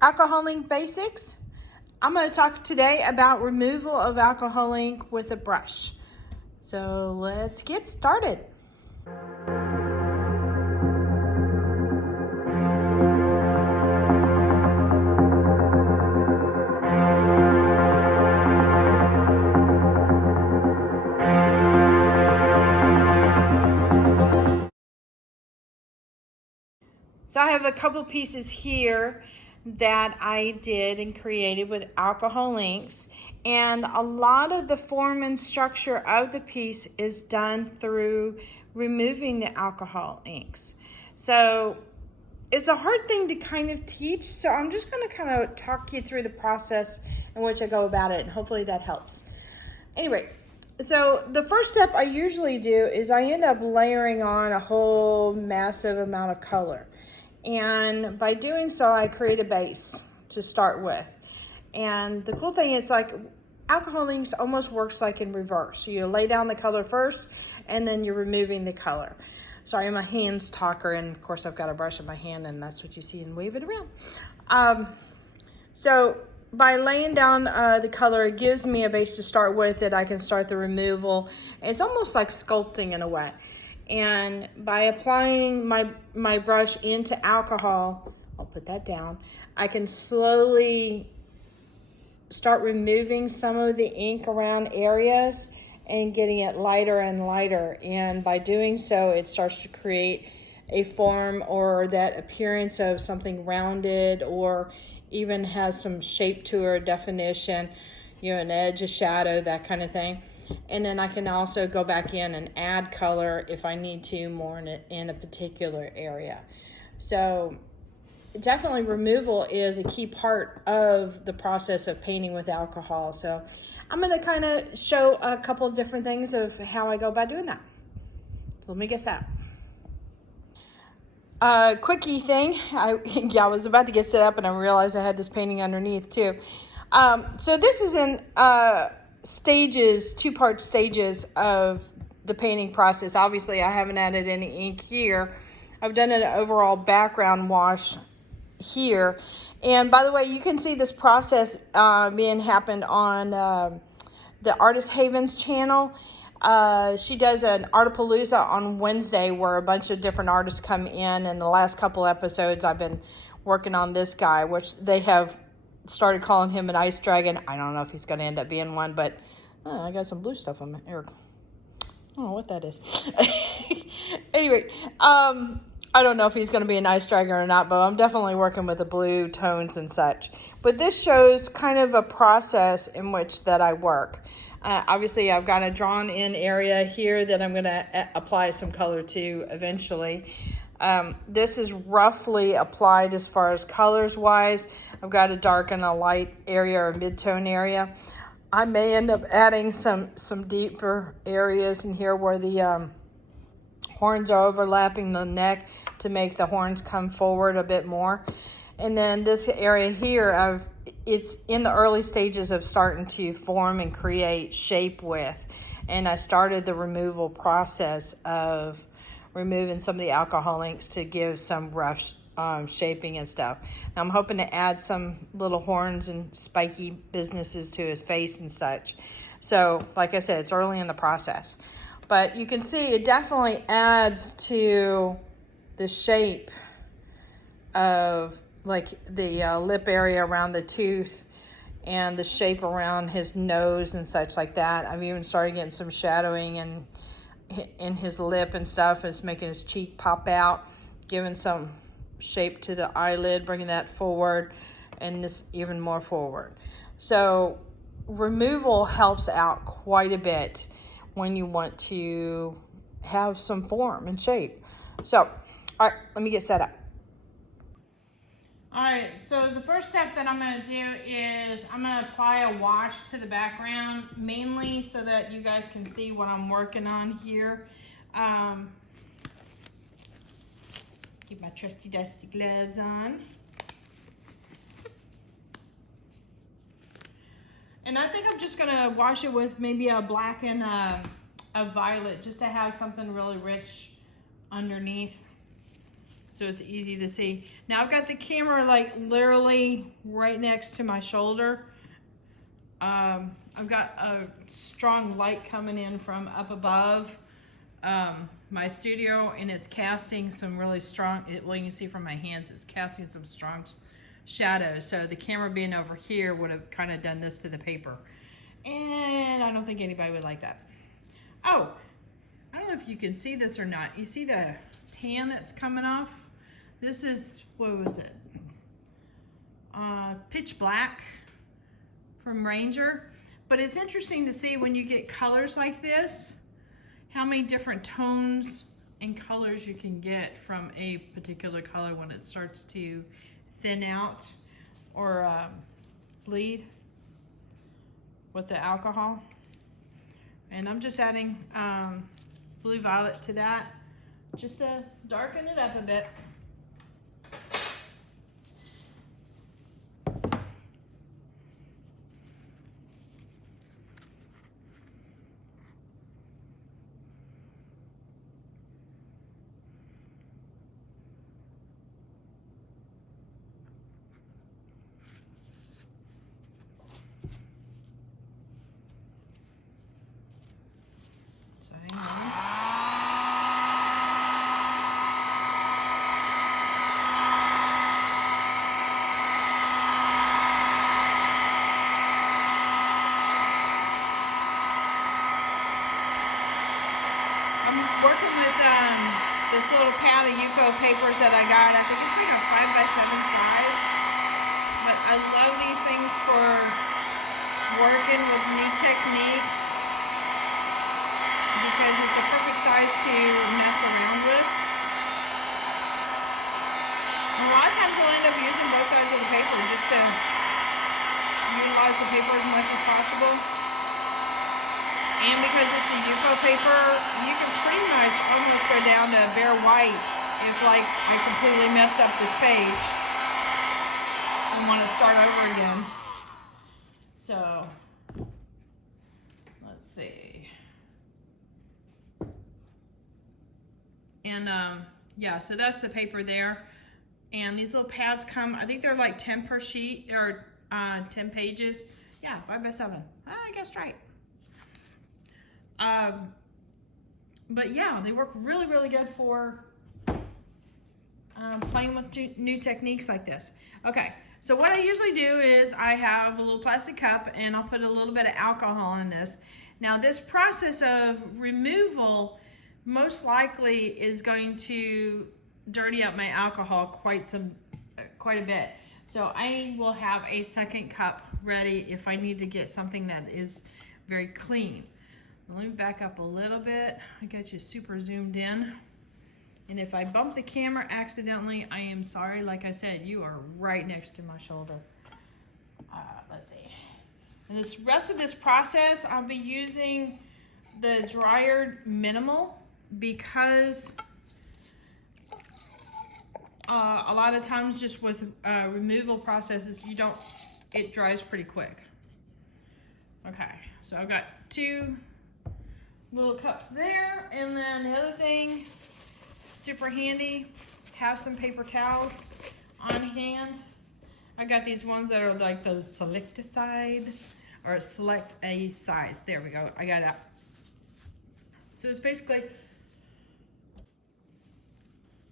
Alcohol ink basics. I'm going to talk today about removal of alcohol ink with a brush. So let's get started. So I have a couple pieces here that I did and created with alcohol inks, and a lot of the form and structure of the piece is done through removing the alcohol inks. So it's a hard thing to kind of teach, so I'm just going to kind of talk you through the process in which I go about it, and hopefully that helps. Anyway, so the first step I usually do is I end up layering on a whole massive amount of color. And by doing so, I create a base to start with. And the cool thing is, like, alcohol inks almost works like in reverse. You lay down the color first, and then you're removing the color. Sorry, my hand's talker, and of course I've got a brush in my hand, and that's what you see, and wave it around. So by laying down the color, it gives me a base to start with that I can start the removal. It's almost like sculpting in a way. And by applying my brush into alcohol, I'll put that down, I can slowly start removing some of the ink around areas and getting it lighter and lighter. And by doing so, it starts to create a form or that appearance of something rounded, or even has some shape to it or definition, you know, an edge, a shadow, that kind of thing. And then I can also go back in and add color if I need to more in a particular area. So definitely removal is a key part of the process of painting with alcohol. So I'm going to kind of show a couple of different things of how I go about doing that. So let me get set up. Quickie thing, I was about to get set up and I realized I had this painting underneath too. So this is in stages, two-part stages of the painting process. Obviously, I haven't added any ink here. I've done an overall background wash here. And by the way, you can see this process being happened on the Artist Haven's channel. She does an Artapalooza on Wednesday where a bunch of different artists come in, and the last couple episodes I've been working on this guy, which they have started calling him an ice dragon. I don't know if he's going to end up being one, but I got some blue stuff on my hair. I don't know what that is. Anyway, I don't know if he's going to be an ice dragon or not, but I'm definitely working with the blue tones and such. But this shows kind of a process in which that I work. Obviously, I've got a drawn in area here that I'm going to apply some color to eventually. This is roughly applied as far as colors wise. I've got a dark and a light area or mid-tone area. I may end up adding some deeper areas in here where the horns are overlapping the neck to make the horns come forward a bit more. And then this area here, it's in the early stages of starting to form and create shape with. And I started the removal process of removing some of the alcohol inks to give some rough shaping and stuff. Now I'm hoping to add some little horns and spiky businesses to his face and such. So like I said, it's early in the process. But you can see it definitely adds to the shape of like the lip area around the tooth and the shape around his nose and such like that. I've even started getting some shadowing and in his lip and stuff. It's making his cheek pop out, giving some shape to the eyelid, bringing that forward, and this even more forward. So removal helps out quite a bit when you want to have some form and shape. So, all right, let me get set up. All right, so the first step that I'm going to do is I'm going to apply a wash to the background, mainly so that you guys can see what I'm working on here. Keep my trusty dusty gloves on. And I think I'm just going to wash it with maybe a black and a violet, just to have something really rich underneath. so it's easy to see. Now I've got the camera like literally right next to my shoulder. I've got a strong light coming in from up above my studio, and it's casting some really strong, well, you can see from my hands, it's casting some strong shadows. So the camera being over here would have kind of done this to the paper. And I don't think anybody would like that. Oh, I don't know if you can see this or not. You see the tan that's coming off? This is, what was it? Pitch black from Ranger. But it's interesting to see when you get colors like this, how many different tones and colors you can get from a particular color when it starts to thin out or bleed with the alcohol. And I'm just adding blue violet to that just to darken it up a bit. Working with this little pad of Yuko papers that I got. I think it's like a 5x7 size. But I love these things for working with new techniques because it's a perfect size to mess around with. And a lot of times we'll end up using both sides of the paper just to utilize the paper as much as possible. And because it's a Yuko paper, you can pretty much almost go down to bare white if like I completely messed up this page and want to start over again. So, let's see. And yeah, so that's the paper there. And these little pads come, I think they're like 10 per sheet or 10 pages. Yeah, 5x7. I guessed right. But yeah, they work really, really good for playing with new techniques like this. Okay, so what I usually do is I have a little plastic cup and I'll put a little bit of alcohol in this. Now this process of removal most likely is going to dirty up my alcohol quite a bit. So I will have a second cup ready if I need to get something that is very clean. Let me back up a little bit. I got you super zoomed in. And if I bump the camera accidentally, I am sorry. Like I said, you are right next to my shoulder. Let's see. And this rest of this process, I'll be using the dryer minimal because a lot of times just with removal processes, it dries pretty quick. Okay, so I've got 2 little cups there, and then the other thing, super handy, have some paper towels on hand. I got these ones that are like those select a size. There we go, I got it. So it's basically,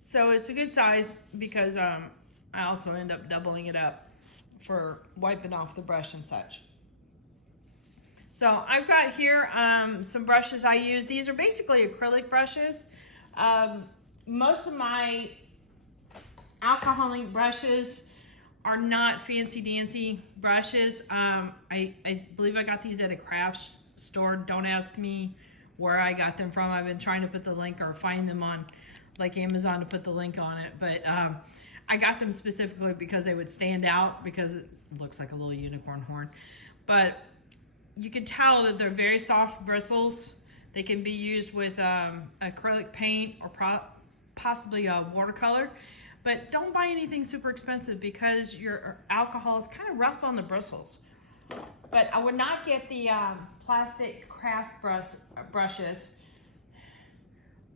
so it's a good size because I also end up doubling it up for wiping off the brush and such. So I've got here some brushes I use. These are basically acrylic brushes. Most of my alcohol ink brushes are not fancy dancy brushes. I believe I got these at a craft store. Don't ask me where I got them from. I've been trying to put the link or find them on like Amazon to put the link on it. But I got them specifically because they would stand out because it looks like a little unicorn horn. But you can tell that they're very soft bristles. They can be used with acrylic paint or possibly watercolor. But don't buy anything super expensive because your alcohol is kind of rough on the bristles. But I would not get the plastic craft brushes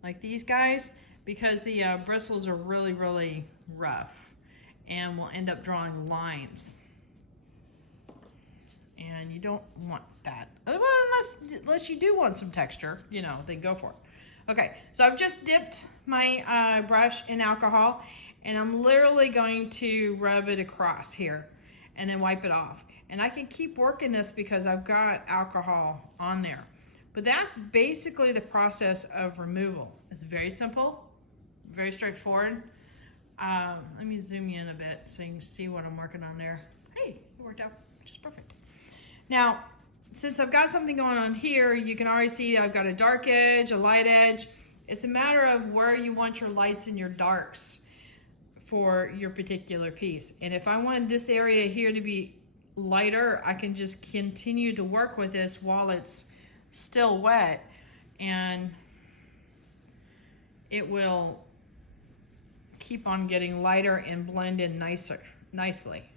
like these guys because the bristles are really, really rough and will end up drawing lines. And you don't want that. Well, unless you do want some texture, you know, then go for it. Okay, so I've just dipped my brush in alcohol, and I'm literally going to rub it across here and then wipe it off. And I can keep working this because I've got alcohol on there. But that's basically the process of removal. It's very simple, very straightforward. Let me zoom you in a bit so you can see what I'm working on there. Hey, it worked out just perfect. Now, since I've got something going on here, you can already see I've got a dark edge, a light edge. It's a matter of where you want your lights and your darks for your particular piece. And if I want this area here to be lighter, I can just continue to work with this while it's still wet, and it will keep on getting lighter and blend in nicely.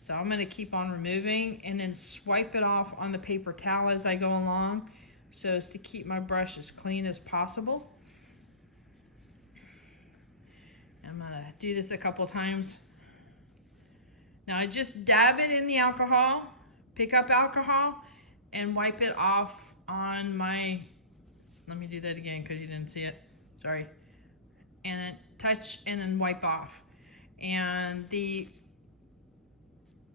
So I'm going to keep on removing and then swipe it off on the paper towel as I go along, so as to keep my brush as clean as possible. I'm going to do this a couple times. Now I just dab it in the alcohol, pick up alcohol, and wipe it off on my, let me do that again because you didn't see it, sorry. And then touch and then wipe off. And the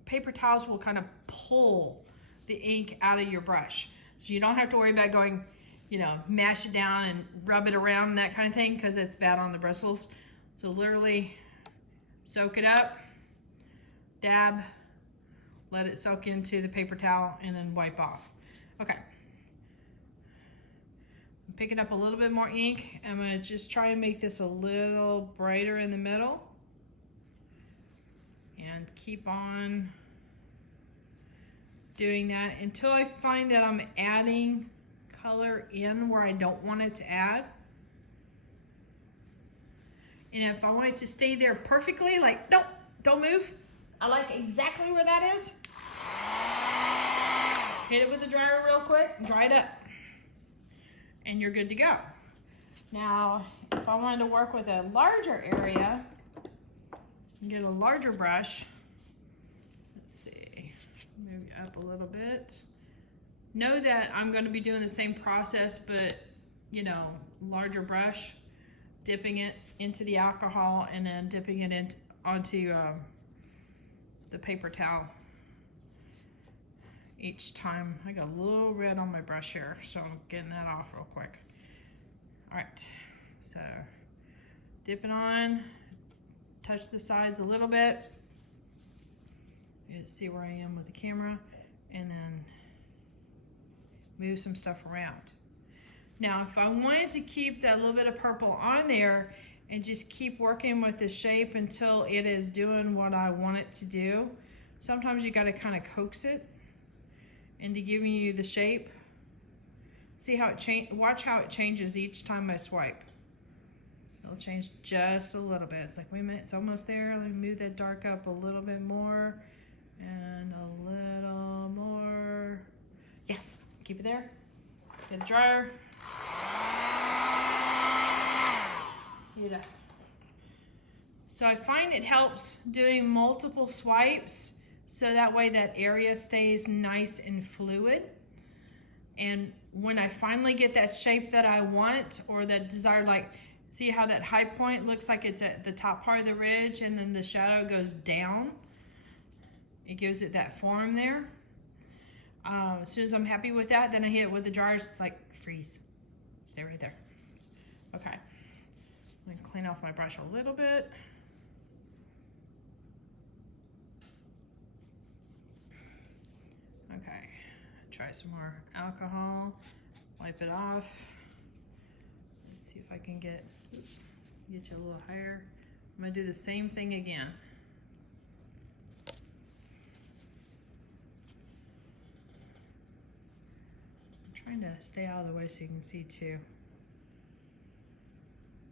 paper towels will kind of pull the ink out of your brush. So you don't have to worry about going, you know, mash it down and rub it around and that kind of thing, because it's bad on the bristles. So literally soak it up, dab, let it soak into the paper towel, and then wipe off. Okay. I'm picking up a little bit more ink. I'm gonna just try and make this a little brighter in the middle. And keep on doing that until I find that I'm adding color in where I don't want it to add. And if I want it to stay there perfectly, like, nope, don't move. I like exactly where that is. Hit it with the dryer real quick, dry it up, and you're good to go. Now, if I wanted to work with a larger area, get a larger brush. Let's see, move it up a little bit. Know that I'm going to be doing the same process, but, you know, larger brush, dipping it into the alcohol and then dipping it onto the paper towel each time. I got a little red on my brush here, so I'm getting that off real quick. All right, so dip it on, touch the sides a little bit. You can see where I am with the camera, and then move some stuff around. Now, if I wanted to keep that little bit of purple on there and just keep working with the shape until it is doing what I want it to do, sometimes you got to kind of coax it into giving you the shape. See how it changes? Watch how it changes each time I swipe. It'll change just a little bit. It's like, wait a minute, it's almost there. Let me move that dark up a little bit more and a little more. Yes, keep it there. Get the dryer. Heat it up. So I find it helps doing multiple swipes, so that way that area stays nice and fluid. And when I finally get that shape that I want, or that desired, like, see how that high point looks like it's at the top part of the ridge and then the shadow goes down? It gives it that form there. As soon as I'm happy with that, then I hit it with the dryers. It's like, freeze. Stay right there. Okay. I'm going to clean off my brush a little bit. Okay. Try some more alcohol. Wipe it off. Let's see if I can get you a little higher. I'm going to do the same thing again. I'm trying to stay out of the way so you can see too.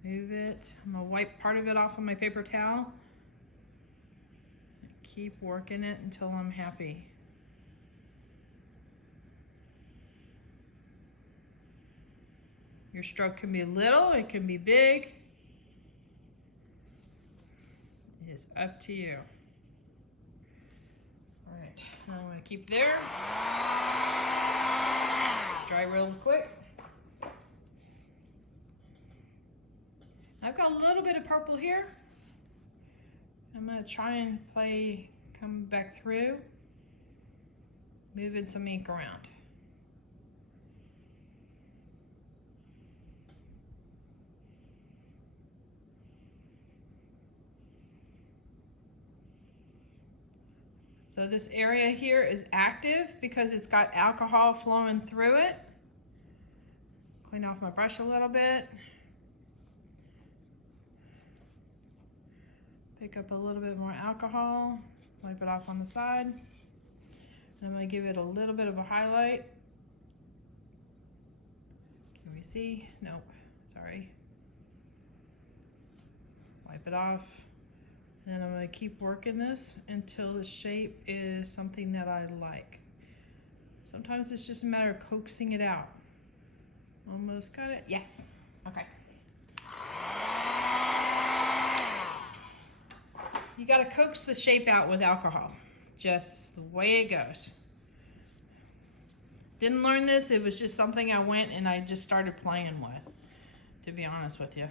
Move it. I'm going to wipe part of it off on my paper towel. Keep working it until I'm happy. Your stroke can be little, it can be big. is up to you. All right, now I'm gonna keep there. Dry real quick. I've got a little bit of purple here. I'm gonna try and come back through, moving some ink around. So this area here is active because it's got alcohol flowing through it. Clean off my brush a little bit. Pick up a little bit more alcohol, wipe it off on the side. And I'm going to give it a little bit of a highlight. Can we see? Nope, sorry. Wipe it off. And then I'm going to keep working this until the shape is something that I like. Sometimes it's just a matter of coaxing it out. Almost got it? Yes. Okay. You got to coax the shape out with alcohol. Just the way it goes. Didn't learn this. It was just something I went and I just started playing with, to be honest with you.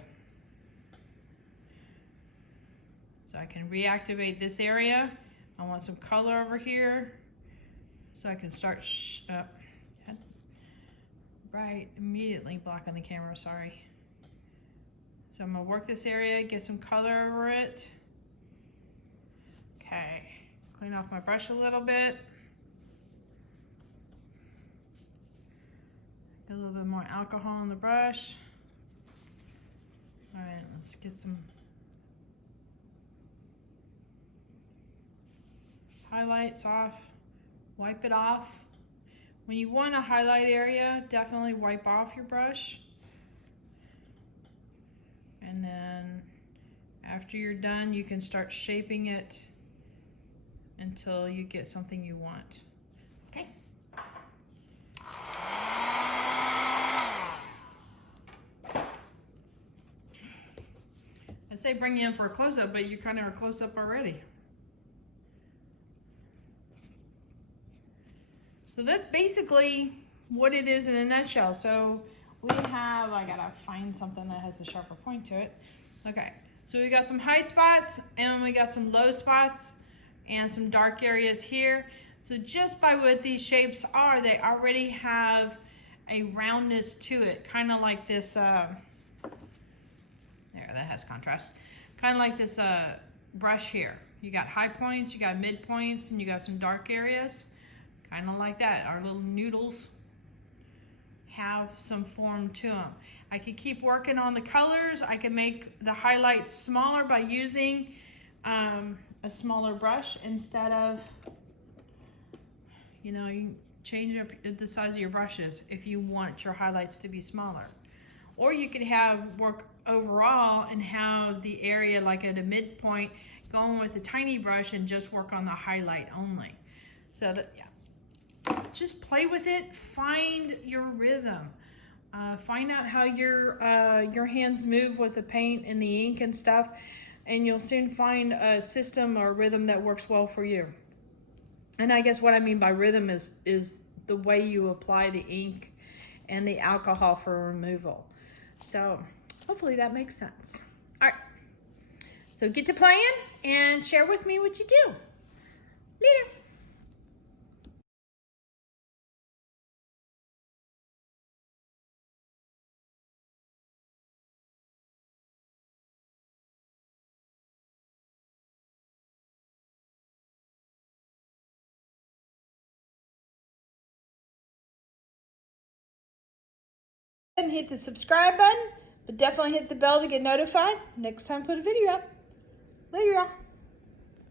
So I can reactivate this area. I want some color over here. So I can start, right, immediately blocking the camera, sorry. So I'm gonna work this area, get some color over it. Okay, clean off my brush a little bit. Get a little bit more alcohol on the brush. All right, let's get some highlights off, wipe it off. When you want a highlight area, definitely wipe off your brush. And then after you're done, you can start shaping it until you get something you want. Okay. I say bring you in for a close-up, but you kind of are close-up already. So that's basically what it is in a nutshell. So we have, I gotta find something that has a sharper point to it. Okay, so we got some high spots and we got some low spots and some dark areas here. So just by what these shapes are, they already have a roundness to it, kind of like this, there, that has contrast. Kind of like this brush here. You got high points, you got mid points, and you got some dark areas. Kind of like that. Our little noodles have some form to them. I could keep working on the colors. I can make the highlights smaller by using a smaller brush instead of, you know, you change up the size of your brushes if you want your highlights to be smaller. Or you could have work overall and have the area like at a midpoint going with a tiny brush and just work on the highlight only. So that, yeah. Just play with it, find your rhythm. Find out how your hands move with the paint and the ink and stuff, and you'll soon find a system or rhythm that works well for you. And I guess what I mean by rhythm is the way you apply the ink and the alcohol for removal. So hopefully that makes sense. All right, so get to playing and share with me what you do. Later. And hit the subscribe button, but definitely hit the bell to get notified next time I put a video up. Later, y'all.